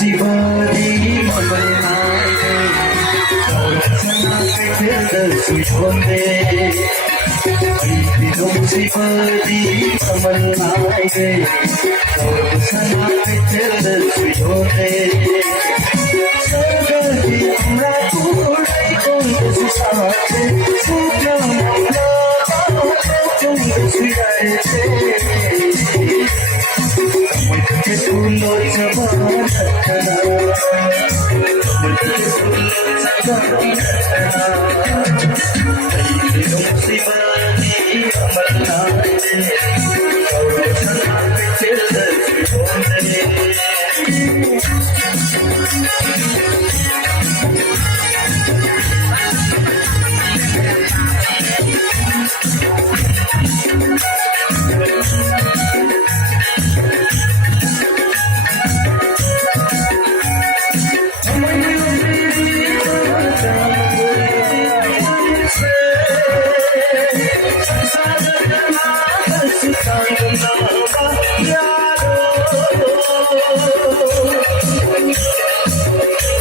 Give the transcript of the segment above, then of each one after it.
Sivadi Mamalai, Kaurachana Petel Sweet Honde. Idom Sivadi Mamalai, Kaurachana Petel Sweet Honde. Sargati Amra Purnai Konde Susate, Sukna Mamla Konde Sweet मुझे फूलों जबान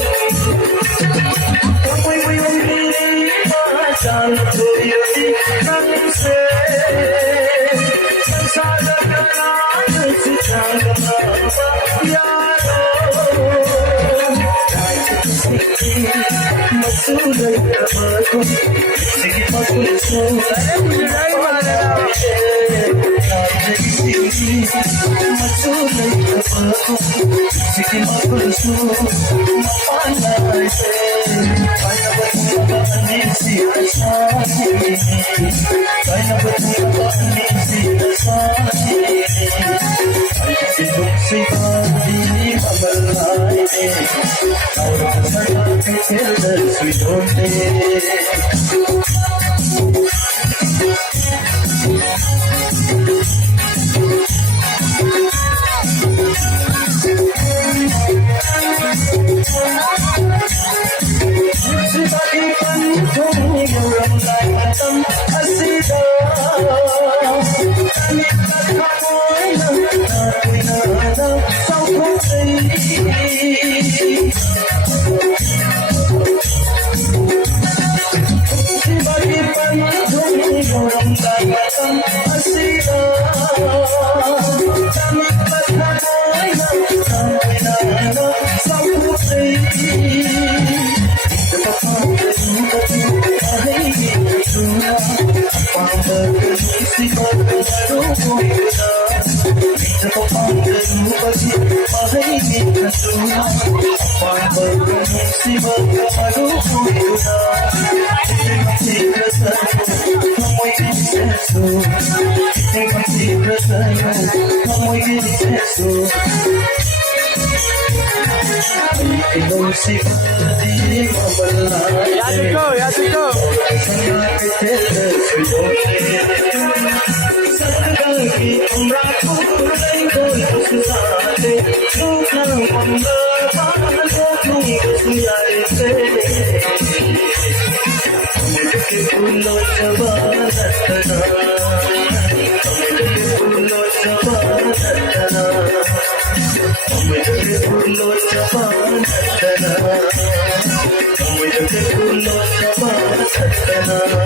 रखना मुझे फूलों जबान रखना दिलों से बानी अमरना और सना पे चिल्लत होने मुझे फूलों जबान रखना